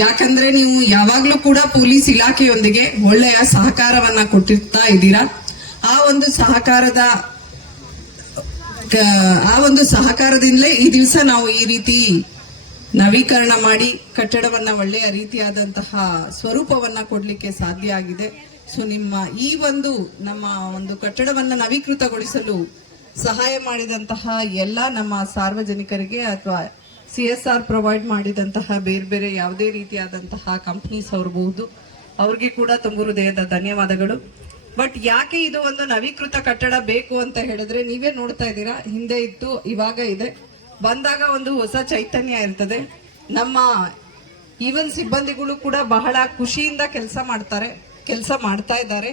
ಯಾಕಂದ್ರೆ ನೀವು ಯಾವಾಗ್ಲೂ ಕೂಡ ಪೊಲೀಸ್ ಇಲಾಖೆಯೊಂದಿಗೆ ಒಳ್ಳೆಯ ಸಹಕಾರವನ್ನ ಕೊಟ್ಟಿರ್ತಾ ಇದ್ದೀರಾ. ಆ ಒಂದು ಸಹಕಾರದಿಂದಲೇ ಈ ದಿವಸ ನಾವು ಈ ರೀತಿ ನವೀಕರಣ ಮಾಡಿ ಕಟ್ಟಡವನ್ನ ಒಳ್ಳೆಯ ರೀತಿಯಾದಂತಹ ಸ್ವರೂಪವನ್ನ ಕೊಡ್ಲಿಕ್ಕೆ ಸಾಧ್ಯ ಆಗಿದೆ. ಸೊ ನಿಮ್ಮ ಈ ನಮ್ಮ ಒಂದು ಕಟ್ಟಡವನ್ನ ನವೀಕೃತಗೊಳಿಸಲು ಸಹಾಯ ಮಾಡಿದಂತಹ ಎಲ್ಲ ನಮ್ಮ ಸಾರ್ವಜನಿಕರಿಗೆ ಅಥವಾ CSR ಪ್ರೊವೈಡ್ ಮಾಡಿದಂತಹ ಬೇರೆ ಬೇರೆ ಯಾವುದೇ ರೀತಿಯಾದಂತಹ ಕಂಪನೀಸ್ ಅವರಬಹುದು, ಅವ್ರಿಗೆ ಕೂಡ ತುಂಬ ಹೃದಯದ ಧನ್ಯವಾದಗಳು. ಬಟ್ ಯಾಕೆ ಇದು ಒಂದು ನವೀಕೃತ ಕಟ್ಟಡ ಬೇಕು ಅಂತ ಹೇಳಿದ್ರೆ, ನೀವೇ ನೋಡ್ತಾ ಇದ್ದೀರಾ, ಹಿಂದೆ ಇತ್ತು, ಇವಾಗ ಇದೆ. ಬಂದಾಗ ಒಂದು ಹೊಸ ಚೈತನ್ಯ ಇರ್ತದೆ. ನಮ್ಮ ಈವನ್ ಸಿಬ್ಬಂದಿಗಳು ಕೂಡ ಬಹಳ ಖುಷಿಯಿಂದ ಕೆಲಸ ಮಾಡ್ತಾ ಇದ್ದಾರೆ.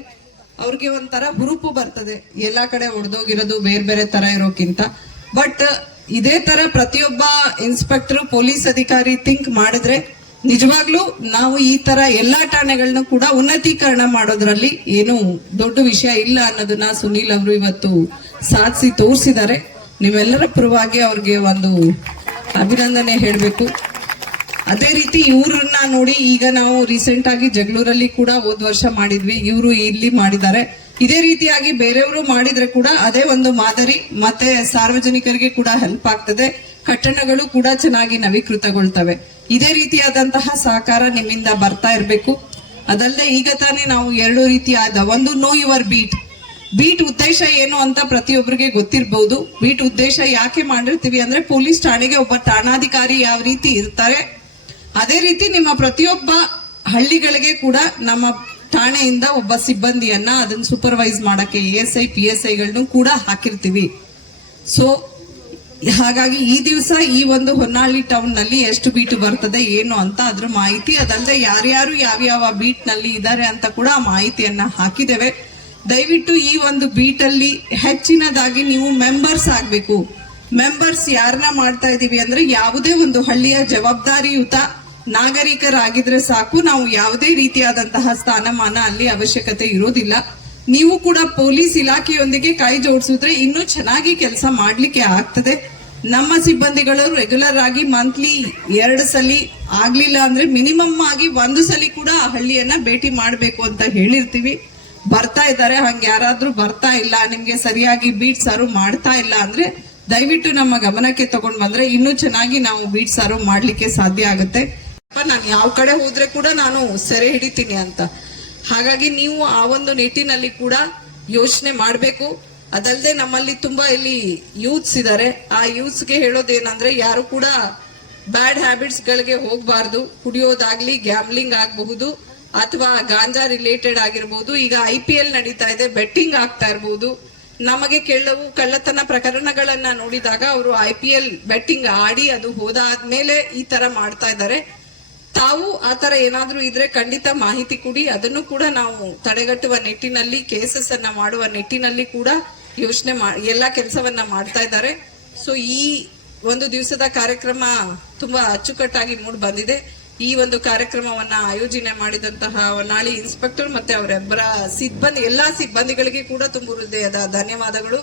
ಅವ್ರಿಗೆ ಒಂಥರ ಹುರುಪು ಬರ್ತದೆ, ಎಲ್ಲಾ ಕಡೆ ಹೊಡೆದೋಗಿರೋದು ಬೇರೆ ಬೇರೆ ತರ ಇರೋಕ್ಕಿಂತ. ಬಟ್ ಇದೇ ತರ ಪ್ರತಿಯೊಬ್ಬ ಇನ್ಸ್ಪೆಕ್ಟರ್, ಪೊಲೀಸ್ ಅಧಿಕಾರಿ ಥಿಂಕ್ ಮಾಡಿದ್ರೆ ನಿಜವಾಗ್ಲೂ ನಾವು ಈ ತರ ಎಲ್ಲಾ ಠಾಣೆಗಳನ್ನ ಕೂಡ ಉನ್ನತೀಕರಣ ಮಾಡೋದ್ರಲ್ಲಿ ಏನು ದೊಡ್ಡ ವಿಷಯ ಇಲ್ಲ ಅನ್ನೋದನ್ನ ಸುನೀಲ್ ಅವರು ಇವತ್ತು ಸಾಧಿಸಿ ತೋರಿಸಿದ್ದಾರೆ. ನೀವೆಲ್ಲರ ಪರವಾಗಿ ಅವ್ರಿಗೆ ಒಂದು ಅಭಿನಂದನೆ ಹೇಳಬೇಕು. ಅದೇ ರೀತಿ ಇವ್ರನ್ನ ನೋಡಿ, ಈಗ ನಾವು ರೀಸೆಂಟ್ ಆಗಿ ಜಗಳೂರಲ್ಲಿ ಕೂಡ ಹೋದ್ ವರ್ಷ ಮಾಡಿದ್ವಿ, ಇವರು ಇಲ್ಲಿ ಮಾಡಿದ್ದಾರೆ. ಇದೇ ರೀತಿಯಾಗಿ ಬೇರೆಯವರು ಮಾಡಿದ್ರೆ ಕೂಡ ಅದೇ ಒಂದು ಮಾದರಿ, ಮತ್ತೆ ಸಾರ್ವಜನಿಕರಿಗೆ ಕೂಡ ಹೆಲ್ಪ್ ಆಗ್ತದೆ, ಕಟ್ಟಡಗಳು ಕೂಡ ಚೆನ್ನಾಗಿ ನವೀಕೃತಗೊಳ್ತವೆ. ಇದೇ ರೀತಿಯಾದಂತಹ ಸಹಕಾರ ನಿಮ್ಮಿಂದ ಬರ್ತಾ ಇರಬೇಕು. ಅದಲ್ಲದೆ ಈಗ ತಾನೇ ನಾವು ಎರಡು ರೀತಿಯಾದ ಒಂದು ನೋ ಯುವರ್ ಬೀಟ್ ಉದ್ದೇಶ ಏನು ಅಂತ ಪ್ರತಿಯೊಬ್ಬರಿಗೆ ಗೊತ್ತಿರಬಹುದು. ಬೀಟ್ ಉದ್ದೇಶ ಯಾಕೆ ಮಾಡಿರ್ತೀವಿ ಅಂದ್ರೆ, ಪೊಲೀಸ್ ಠಾಣೆಗೆ ಒಬ್ಬ ಠಾಣಾಧಿಕಾರಿ ಯಾವ ರೀತಿ ಇರ್ತಾರೆ ಅದೇ ರೀತಿ ನಿಮ್ಮ ಪ್ರತಿಯೊಬ್ಬ ಹಳ್ಳಿಗಳಿಗೆ ಕೂಡ ನಮ್ಮ ಠಾಣೆಯಿಂದ ಒಬ್ಬ ಸಿಬ್ಬಂದಿಯನ್ನ ಅದನ್ನ ಸೂಪರ್ವೈಸ್ ಮಾಡಕ್ಕೆ ASI PSI ಗಳನ್ನು ಕೂಡ ಹಾಕಿರ್ತೀವಿ. ಸೊ ಹಾಗಾಗಿ ಈ ದಿವಸ ಈ ಒಂದು ಹೊನ್ನಾಳಿ ಟೌನ್ ನಲ್ಲಿ ಎಷ್ಟು ಬೀಟ್ ಬರ್ತದೆ ಏನು ಅಂತ ಅದ್ರ ಮಾಹಿತಿ, ಅದಲ್ಲದೆ ಯಾರ್ಯಾರು ಯಾವ್ಯಾವ ಬೀಟ್ ನಲ್ಲಿ ಇದ್ದಾರೆ ಅಂತ ಕೂಡ ಮಾಹಿತಿಯನ್ನ ಹಾಕಿದ್ದೇವೆ. ದಯವಿಟ್ಟು ಈ ಒಂದು ಬೀಟ್ ಅಲ್ಲಿ ಹೆಚ್ಚಿನದಾಗಿ ನೀವು ಮೆಂಬರ್ಸ್ ಆಗ್ಬೇಕು. ಮೆಂಬರ್ಸ್ ಯಾರನ್ನ ಮಾಡ್ತಾ ಇದೀವಿ ಅಂದ್ರೆ, ಯಾವುದೇ ಒಂದು ಹಳ್ಳಿಯ ಜವಾಬ್ದಾರಿಯುತ ನಾಗರಿಕರಾಗಿದ್ರೆ ಸಾಕು, ನಾವು ಯಾವುದೇ ರೀತಿಯಾದಂತಹ ಸ್ಥಾನಮಾನ ಅಲ್ಲಿ ಅವಶ್ಯಕತೆ ಇರೋದಿಲ್ಲ. ನೀವು ಕೂಡ ಪೊಲೀಸ್ ಇಲಾಖೆಯೊಂದಿಗೆ ಕೈ ಜೋಡಿಸಿದ್ರೆ ಇನ್ನೂ ಚೆನ್ನಾಗಿ ಕೆಲಸ ಮಾಡ್ಲಿಕ್ಕೆ ಆಗ್ತದೆ. ನಮ್ಮ ಸಿಬ್ಬಂದಿಗಳು ರೆಗ್ಯುಲರ್ ಆಗಿ ಮಂತ್ಲಿ 2 ಸಲ, ಆಗ್ಲಿಲ್ಲ ಅಂದ್ರೆ ಮಿನಿಮಮ್ ಆಗಿ 1 ಸಲ ಕೂಡ ಆ ಹಳ್ಳಿಯನ್ನ ಭೇಟಿ ಮಾಡ್ಬೇಕು ಅಂತ ಹೇಳಿರ್ತೀವಿ. ಬರ್ತಾ ಇದ್ದಾರೆ. ಹಂಗ ಯಾರಾದ್ರೂ ಬರ್ತಾ ಇಲ್ಲ, ನಿಮ್ಗೆ ಸರಿಯಾಗಿ ಬೀಟ್ ಸರ್ವ್ ಮಾಡ್ತಾ ಇಲ್ಲ ಅಂದ್ರೆ ದಯವಿಟ್ಟು ನಮ್ಮ ಗಮನಕ್ಕೆ ತಗೊಂಡ್ ಬಂದ್ರೆ ಇನ್ನೂ ಚೆನ್ನಾಗಿ ನಾವು ಬೀಟ್ ಸರ್ವ್ ಮಾಡ್ಲಿಕ್ಕೆ ಸಾಧ್ಯ ಆಗುತ್ತೆ. ನಾನು ಯಾವ ಕಡೆ ಹೋದ್ರೆ ಕೂಡ ನಾನು ಸೆರೆ ಹಿಡಿತೀನಿ ಅಂತ. ಹಾಗಾಗಿ ನೀವು ಆ ಒಂದು ನಿಟ್ಟಿನಲ್ಲಿ ಕೂಡ ಯೋಚನೆ ಮಾಡ್ಬೇಕು. ಅದಲ್ಲದೆ ನಮ್ಮಲ್ಲಿ ತುಂಬಾ ಇಲ್ಲಿ ಯೂತ್ಸ್ ಇದ್ದಾರೆ. ಆ ಯೂತ್ಸ್ಗೆ ಹೇಳೋದೇನಂದ್ರೆ, ಯಾರು ಕೂಡ ಬ್ಯಾಡ್ ಹ್ಯಾಬಿಟ್ಸ್ ಗಳಿಗೆ ಹೋಗ್ಬಾರ್ದು. ಕುಡಿಯೋದಾಗ್ಲಿ, ಗ್ಯಾಮ್ಲಿಂಗ್ ಆಗಬಹುದು, ಅಥವಾ ಗಾಂಜಾ ರಿಲೇಟೆಡ್ ಆಗಿರ್ಬೋದು. ಈಗ IPL ನಡೀತಾ ಇದೆ, ಬೆಟ್ಟಿಂಗ್ ಆಗ್ತಾ ಇರ್ಬೋದು. ನಮಗೆ ಕೆಲವು ಕಳ್ಳತನ ಪ್ರಕರಣಗಳನ್ನ ನೋಡಿದಾಗ ಅವರು IPL ಬೆಟ್ಟಿಂಗ್ ಆಡಿ ಅದು ಹೋದಾದ್ಮೇಲೆ ಈ ತರ ಮಾಡ್ತಾ ಇದ್ದಾರೆ. ತಾವು ಆತರ ಏನಾದ್ರೂ ಇದ್ರೆ ಖಂಡಿತ ಮಾಹಿತಿ ಕೊಡಿ. ಅದನ್ನು ಕೂಡ ನಾವು ತಡೆಗಟ್ಟುವ ನಿಟ್ಟಿನಲ್ಲಿ, ಕೇಸಸ್ ಅನ್ನ ಮಾಡುವ ನಿಟ್ಟಿನಲ್ಲಿ ಕೂಡ ಎಲ್ಲಾ ಕೆಲಸವನ್ನ ಮಾಡ್ತಾ ಇದ್ದಾರೆ. ಸೊ ಈ ಒಂದು ದಿವಸದ ಕಾರ್ಯಕ್ರಮ ತುಂಬಾ ಅಚ್ಚುಕಟ್ಟಾಗಿ ಮೂಡ್ ಬಂದಿದೆ. ಈ ಒಂದು ಕಾರ್ಯಕ್ರಮವನ್ನ ಆಯೋಜನೆ ಮಾಡಿದಂತಹ ಹೊನ್ನಾಳಿ ಇನ್ಸ್ಪೆಕ್ಟರ್ ಮತ್ತೆ ಅವರೊಬ್ಬರ ಎಲ್ಲಾ ಸಿಬ್ಬಂದಿಗಳಿಗೆ ಕೂಡ ತುಂಬ ಹೃದಯದ ಧನ್ಯವಾದಗಳು.